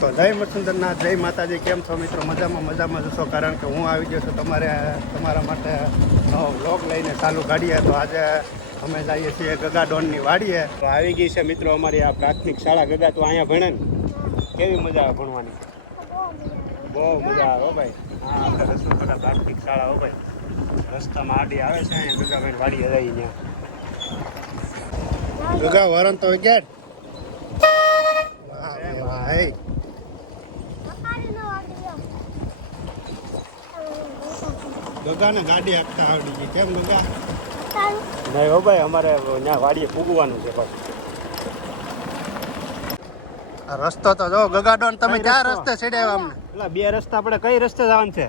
તો જય મસુંદરનાથ, જય માતાજી. કેમ છો મિત્રો? મજામાં જશો, કારણ કે હું આવી ગયો છું તમારા માટે નવો વ્લોગ લઈને ચાલુ ગાડીએ. તો આજે અમે જઈએ છીએ ગગાડોનની વાડીએ. તો આવી ગઈ છે મિત્રો અમારી આ પ્રાથમિક શાળા ગગા. તો અહીંયા ભણે ને કેવી મજા આવે ભણવાની? બહુ મજા આવે હો ભાઈ. હા, આપણે રસુલપરા પ્રાથમિક શાળા હો ભાઈ. રસ્તામાં આડી આવે છે અહીંયા ગગાભાઈ વાડીએ જઈ ત્યાં ગગા વરણ તો ગયા. ભાઈ ગગાને ગાડી હાંકતા આવડી ગઈ. કેમ ગગા? નહીં હો ભાઈ, અમારે ત્યાં વાડીએ પૂગવાનું છે પાછું. રસ્તો તો જો ગગાડોન, તમે ક્યાં રસ્તે ચડ્યા અમને? એટલે બે રસ્તા, આપણે કઈ રસ્તે જવાનું છે?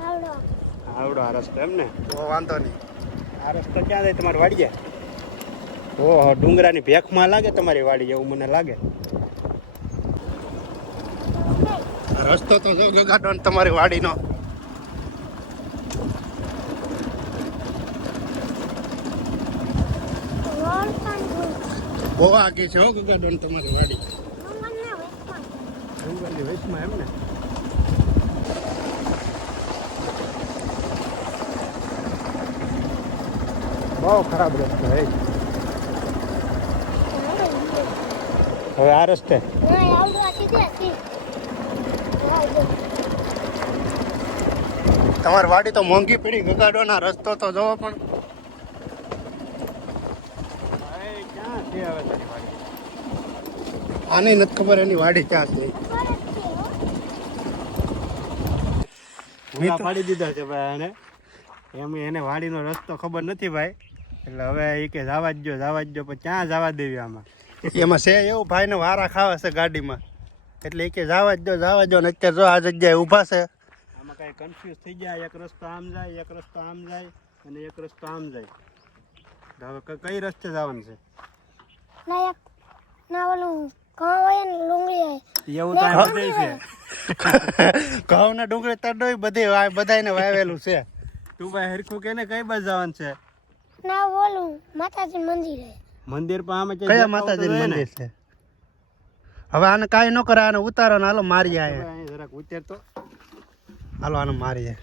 આવડો આ રસ્તો એમ ને? તો વાંધો નહીં. આ રસ્તો ક્યાં જાય તમારી વાડીએ? ઓહો, ડુંગરાની ભેખમાં લાગે તમારી વાડી, એવું મને લાગે. રસ્તો તો જો ગગાડોન તમારી વાડીનો. બહુ આગી છે હો ગગાડોન તમારી વાડી. ડુંગરની વચમાં એમ ને? બહુ ખરાબ રસ્તો હે. હવે આ રસ્તે તમારી વાડી તો મોંઘી પડી ગગાડો. ના રસ્તો તો જોવો પણ. ક્યાં છે હવે તારી વાડી? આને નથી ખબર એની વાડી ક્યાં છે. પાડી દીધા છે ભાઈ એને. એને વાડીનો રસ્તો ખબર નથી ભાઈ. એટલે હવે એ કે જવા જ જો પણ ક્યાં જવા દેવી આમાં? એમાં છે એવું ભાઈને વારા ખાવા છે ગાડીમાં, એટલે એ કે જવા જ જો ને અત્યારે જો આ જગ્યાએ ઊભા છે. આમાં કઈ કન્ફ્યુઝ થઈ જાય. એક રસ્તો આમ જાય, એક રસ્તો આમ જાય અને એક રસ્તો આમ જાય. હવે કઈ રસ્તે જવાનું છે? ઘઉં ને ડુંગળી તરડોય બધાને વાવેલું છે. તું ભાઈ હરખું કે ને કઈ બાજુ જવાનું છે? મંદિર પર આમાં કયા માતાજી મંદિર છે? હવે આને કાંઈ ન કરે, આને ઉતારો ને હાલો મારીએ. જરાક ઉતાર તો હાલો, આને મારીએ.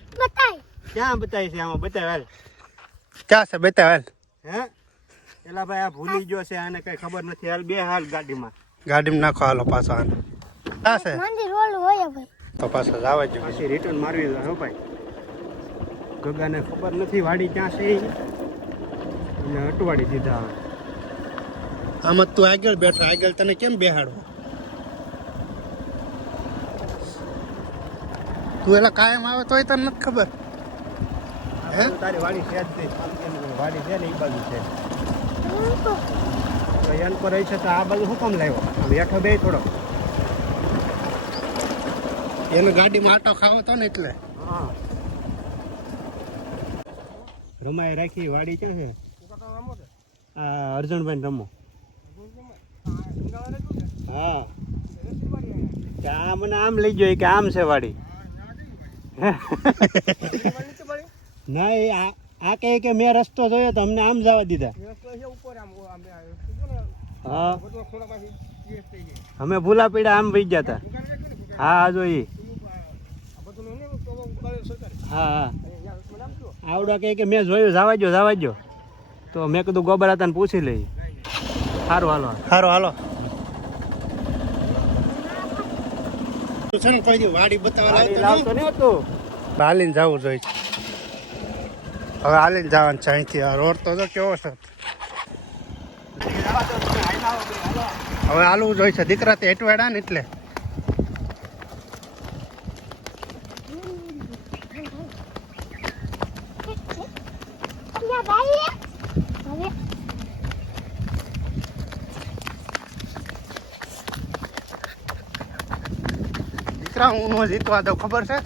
ક્યાં બતાય છે? આમાં બતાવ હાલ. ક્યાં છે? બતાવ હાલ. હે એલા ભાઈ, આ ભૂલી ગયો છે, આને કઈ ખબર નથી. હાલ બે હાલ ગાડીમાં નાખો. હાલો પાછો આને. ક્યાં છે મંદિર? ઓલું હોય ભાઈ. તો પાછો જવા જ પછી રિટર્ન મારવી દો ભાઈ. ગગાને ખબર નથી વાડી ક્યાં છે, એટલે અટવાડી દીધા. આમાં તું આગળ બેઠો, આગળ તને કેમ બેહાડવો? તું એલા કાયમ આવે તોય તને નથી ખબર. હે તારી વાડી છે જ નહીં. વાડી છે ને એ બાજુ છે. તો એન પર રહી છે તો આ બાજુ શું કામ લાવ્યો? આમ હેઠો બે થોડો. એને ગાડીમાં આટો ખાવો તો ને એટલે. હા, રમાય રાખી. વાડી ક્યાં છે? અર્જુનભાઈ રમો. હા, આ મને આમ લઈ ગયો કે આમ છે વાડી. ના, આ કહે કે મેં રસ્તો જોયો તો અમને આમ જવા દીધા. હા, અમે ભૂલા પીડા આમ વહી ગયા હતા. હા જો એ. હા, આવડો કે મેં જોયું, જવા જો. તો મેં કીધું ગોબર હતા ને પૂછી લઈ. સારું હાલો. વાડી બતાવવા હાલીને જવું જોઈએ. હવે હાલીને જવાનું છે અહીંથી. રોડ તો કેવો છે. હવે હાલવું જોઈએ છે. દીકરા તે એટવાડા ને એટલે. દીકરા હું નો જીતવા દઉં, ખબર છે?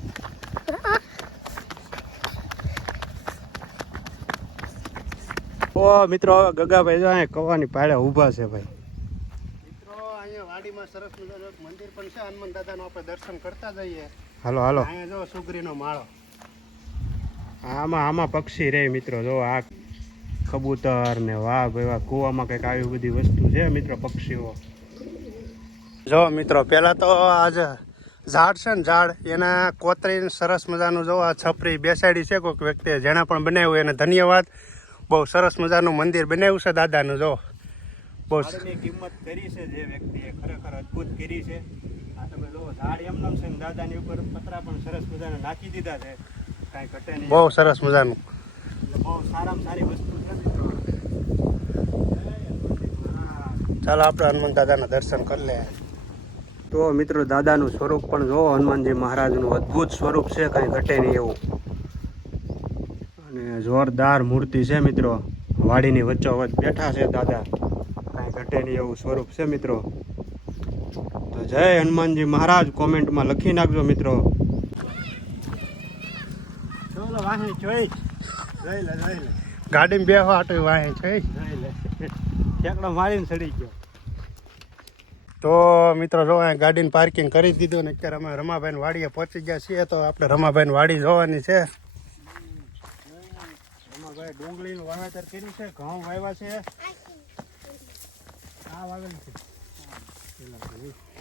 ઓ મિત્રો, ગગાભાઈ જો અહીંયા કવાની પાડે ઊભા છે ભાઈ. મિત્રો અહીંયા વાડીમાં સરસ મજાનું મંદિર પણ છે. હનુમાન દાદાનું આપણે દર્શન કરતા જઈએ. હાલો. અહીંયા જો સુગરીનો માળો. આમાં પક્ષી રહે મિત્રો. જો આ કબૂતર ને વાઘ, એવા કૂવામાં કંઈક આવી બધી વસ્તુ છે મિત્રો, પક્ષીઓ. જો મિત્રો, પહેલાં તો આજે ઝાડ છે ને ઝાડ એના કોતરીને સરસ મજાનું જો આ છપરી બેસાડી છે કોઈક વ્યક્તિએ જેણે પણ બનાવ્યું એને ધન્યવાદ. બહુ સરસ મજાનું મંદિર બનાવ્યું છે દાદાનું. જો બહુ કિંમત કરી છે જે વ્યક્તિએ ખરેખર અદ્ભુત કરી છે. આ તમે જો ઝાડ એમ નામ છે ને દાદાની ઉપર પતરા પણ સરસ મજાના નાખી દીધા છે, કાંઈ ઘટે નહીં. બહુ સરસ મજાનું, બહુ સારામાં સારી વસ્તુ છે મિત્રો. ચાલો આપણે હનુમાન દાદાના દર્શન કરી લે. તો મિત્રો દાદાનું સ્વરૂપ પણ જો હનુમાનજી મહારાજનું અદ્ભુત સ્વરૂપ છે, કાંઈ ઘટે નહીં એવું. અને જોરદાર મૂર્તિ છે મિત્રો. વાડીની વચ્ચોવચ્ચ બેઠા છે દાદા, કાંઈ ઘટે નહીં એવું સ્વરૂપ છે મિત્રો. તો જય હનુમાનજી મહારાજ કોમેન્ટમાં લખી નાખજો મિત્રો. ચલો વાહી જોઈ જઈ લે ગાડીમાં બેહવા આટો વાહી જોઈ જઈ લે ઠેકડો મારીને ચડી ગયો. તો મિત્રો જો અહીંયા ગાડીને પાર્કિંગ કરી દીધું ને અત્યારે અમે રમાભાઈની વાડીએ પહોંચી ગયા છીએ. તો આપણે રમાભાઈની વાડી જોવાની છે. રમાભાઈ ડુંગળીનું વાવેતર કર્યું છે, ઘઉં વાવ્યા છે. આ વાવેલ છે.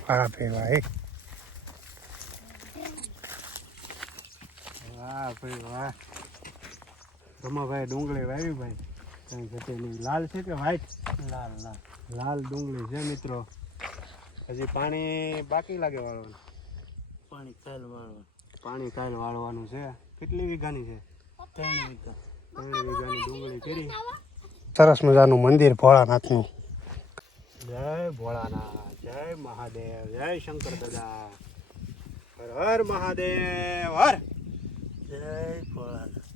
હા ભાઈ ભાઈ, વાહ ભાઈ વાહ. રમાભાઈ ડુંગળી વાવી ભાઈ, કઈ ઘટે નહીં. લાલ છે કે વ્હાઈટ? લાલ લાલ લાલ ડુંગળી છે મિત્રો. હજી પાણી બાકી લાગે વાળવાનું? પાણી કાલ વાળવાનું છે. કેટલી વીઘાની છે? 3 વીઘાની ડુંગળી કરી. સરસ મજાનું મંદિર ભોળાનાથનું. જય ભોળાનાથ, જય મહાદેવ, જય શંકર દાદા, હર હર મહાદેવ, હર જય ભોળાનાથ.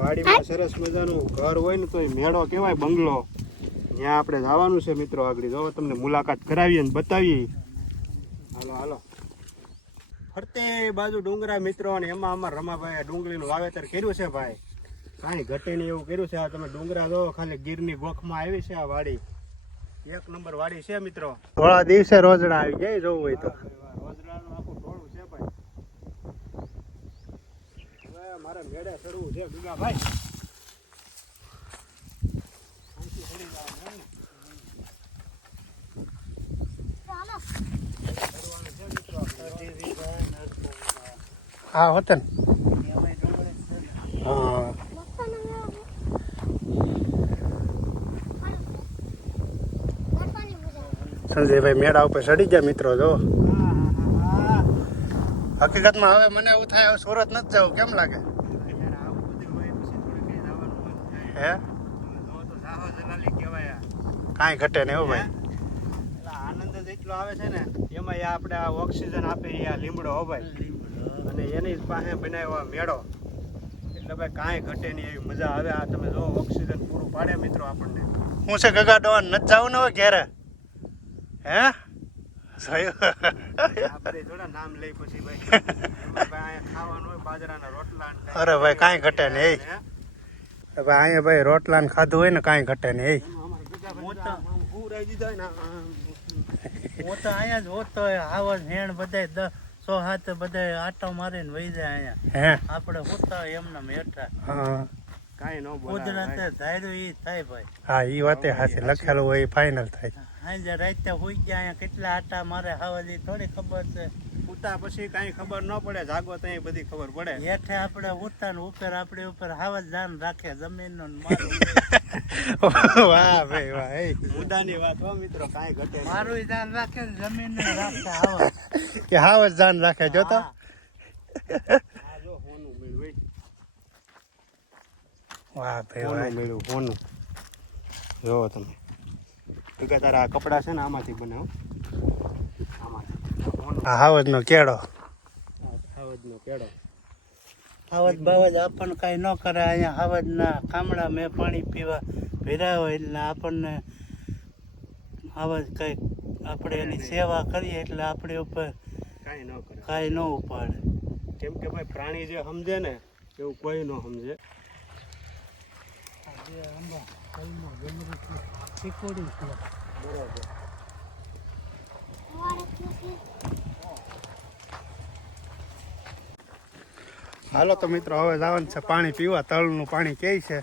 વાડીમાં સરસ મજાનું ઘર હોય ને તો મેળો કહેવાય, બંગલો. ત્યાં આપણે જવાનું છે મિત્રો. આગળ જો તમને મુલાકાત કરાવીએ ને બતાવીએ. હાલો હાલો. ફરતે બાજુ ડુંગરા મિત્રો, અને એમાં અમારા રમાભાઈ ડુંગળીનું વાવેતર કર્યું છે ભાઈ, કાંઈ ઘટે નહીં એવું કર્યું છે. આ તમે ડુંગરા જો, ખાલી ગીરની ગોખમાં આવી છે આ વાડી. 1 નંબર વાડી છે મિત્રો. થોડા દિવસે રોજડા આવી જાય જોવું હોય તો. રોજડાનું આખું ટોળું છે ભાઈ. હવે મારે મેળે ચડવું છે બીજા ભાઈ. હા હોતન. હા સંજયભાઈ મેળા ઉપર ચડી ગયા મિત્રો. જો હકીકતમાં હવે મને એવું થાય સુરત નથી જવું, કેમ લાગે? હે કાંઈ ઘટે નહીં હો ભાઈ. આનંદ જ એટલો આવે છે ને એમાં આપણે આ ઓક્સિજન આપે આ લીમડો હો ભાઈ, અને એની પાસે બનાવ્યો મેળો. એટલે ભાઈ કાંઈ ઘટે નહીં એવી મજા આવે. આ તમે જો ઓક્સિજન પૂરું પાડે મિત્રો આપણને. હું છે ગગા ડોન નથી જવું ને હવે ઘેરે? હે આપણે થોડા નામ લઈ પછી ભાઈ ખાવાનું હોય બાજરાના રોટલા. અરે ભાઈ કાંઈ ઘટે નહીં. ભાઈ અહીંયા ભાઈ રોટલા ને ખાધું હોય ને કાંઈ ઘટે નહીં. અહીંયા જ હોતો આવા હેણ બધા 100-7 બધા આટો મારીને વહી જાય અહીંયા. આપણે હોતા એમના મેઠા કાંઈ ન કુદરતે ધાર્યું ઈ થાય ભાઈ. હા ઈ વાતે હાચી, લખેલું હોય ફાઇનલ થાય. આજે રાતે હોઈ ગયા અહીંયા કેટલા આટા મારે હાવાજી થોડી ખબર છે. ઉતા પછી કાંઈ ખબર ન પડે, જાગો તો બધી ખબર પડે. હેઠે આપણે ઉતા ને ઉપર આપણી ઉપર હાવજ જાન રાખે જમીનનું મારું. વાહ ભાઈ વાહ, મુદ્દાની વાત હો મિત્રો, કાંઈ ઘટે. મારું જાન રાખે ને જમીનને રાખે હાવજ કે હાવજ જાન રાખે. જોતો જો હોનું મળ્યું. વાહ ભાઈ વાહ, મળ્યું હોનું. જો તમે કે તારા કપડા છે ને આમાંથી બને. આમાંથી હાવજ નો કેળો. હાવજ નો કેળો. હાવજ બાવજ આપણને કાંઈ ન કરે. અહીંયા હાવજ ના કામડા મેં પાણી પીવા ભેરા હોય એટલે આપણને હાવજ કઈ આપણે એની સેવા કરીએ એટલે આપણી ઉપર કાંઈ ન કરે, કાંઈ ન ઉપાડે. કેમ કે ભાઈ પ્રાણી જે સમજે ને એવું કોઈ ન સમજે. હાલો તો મિત્રો હવે જવાનું છે પાણી પીવા. તળનું પાણી કે છે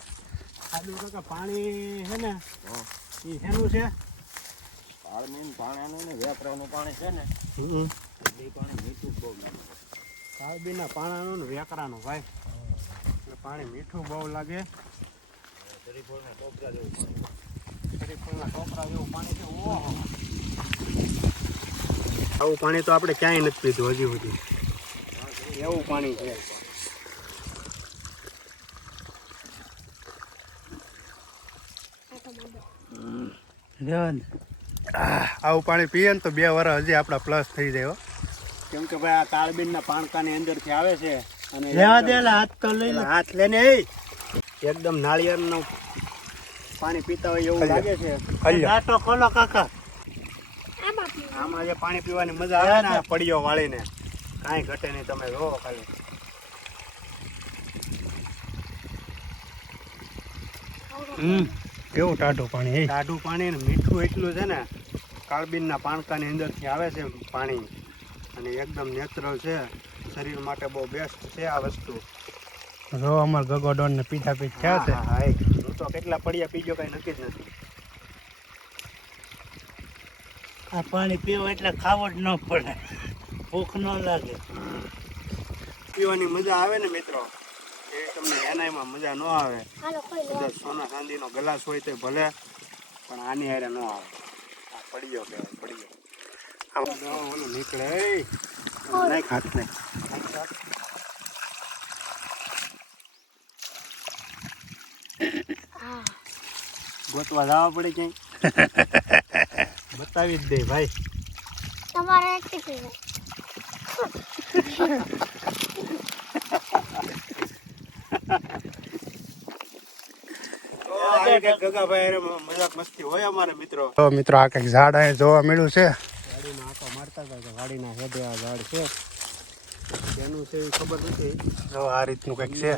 સાદું કાકા પાણી છે ને એ શેનું છે? પાણી વેપરાનું પાણી છે ને એ પાણી કાળબીના પાણાનું ને વેકરાનું ભાઈ એટલે પાણી મીઠું બહુ લાગે. શરીફળના ટોપરા જેવું પાણી છે. ઓહો, આવું પાણી તો આપણે ક્યાંય નથી પીધું હજી સુધી. એવું પાણી છે. આવું પાણી પીએ ને તો 2 વર્ષ હજી આપણા પ્લસ થઈ જાય. કેમ કે ભાઈ આ કાળબીનના પાણકાની અંદરથી આવે છે અને હાથ તો લઈ લે, હાથ લઈને એકદમ નાળિયેરનું પાણી પીતા હોય એવું લાગે છે. ગાંઠો ખોલો કાકા. આમાં જે પાણી પીવાની મજા આવે ને પડીઓ વાળીને કાંઈ ઘટે નહીં. તમે જોવો ખાલી કેવું ટાઢું પાણી. ટાઢું પાણી ને મીઠું એટલું છે ને. કાળબીનના પાણકાની અંદરથી આવે છે પાણી અને એકદમ નેચરલ છે. શરીર માટે બહુ બેસ્ટ છે આ વસ્તુ. જો અમાર ગગોડોન ને પીધા પીઠ થયા છે. હા, હું તો કેટલા પડ્યા પીજો કઈ નક્કી જ નથી. આ પાણી પીવું એટલે ખાવો જ ન પડે, ભૂખ ન લાગે. પીવાની મજા આવે ને મિત્રો, એ તમને એનામાં મજા ન આવે. સોના ચાંદીનો ગ્લાસ હોય તો ભલે, પણ આની હારે ન આવે. આ પડ્યો કહેવાય, પડ્યો. ઓલું નીકળે નહીં, ખાત નહીં. ગોતવા જવા પડે ક્યાંય. બતાવી જ દે ભાઈ તમારે. મજાક મસ્તી હોય અમારે મિત્રો. તો મિત્રો આ કઈક ઝાડ અહીં જોવા મળ્યું છે. ગાડીમાં આંટો મારતા હતા કે ગાડીના હેડે આ ઝાડ છે. તેનું છે એ ખબર નથી. જો આ રીતનું કંઈક છે.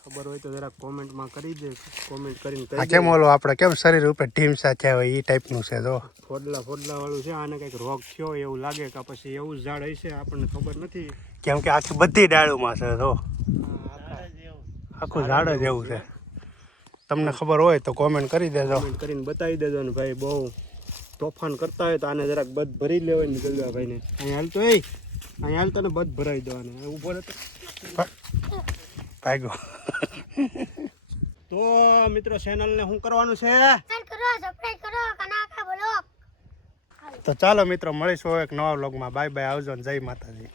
ખબર હોય તો જરાક કોમેન્ટમાં કરી દે. કોમેન્ટ કરીને કહી દે. કેમ ઓલો આપણે કેમ શરીર ઉપર ઢીમસા થયા હોય એ ટાઈપનું છે. જો ફોડલા વાળું છે. આને કંઈક રોગ થયો એવું લાગે કે પછી એવું ઝાડ હશે, આપણને ખબર નથી. કેમ કે આખી બધી ડાળુમાં છે. જો આખું ઝાડ જ એવું છે. તમને ખબર હોય તો કોમેન્ટ કરી દેજો. કોમેન્ટ કરીને બતાવી દેજો ને ભાઈ. બહુ તોફાન કરતા હોય તો આને જરાક બધ ભરી લેવાય ને ગલવા ભાઈને. અહીંયા હાલતો અહીંયા હાલતો ને બધ ભરાઈ દેવાને. ઊભો રહેતો ભાગ્યો. તો મિત્રો ચેનલને શું કરવાનું છે? તો ચાલો મિત્રો મળીશું એક નવા વ્લોગમાં. બાય બાય, આવજો ને જય માતાજી.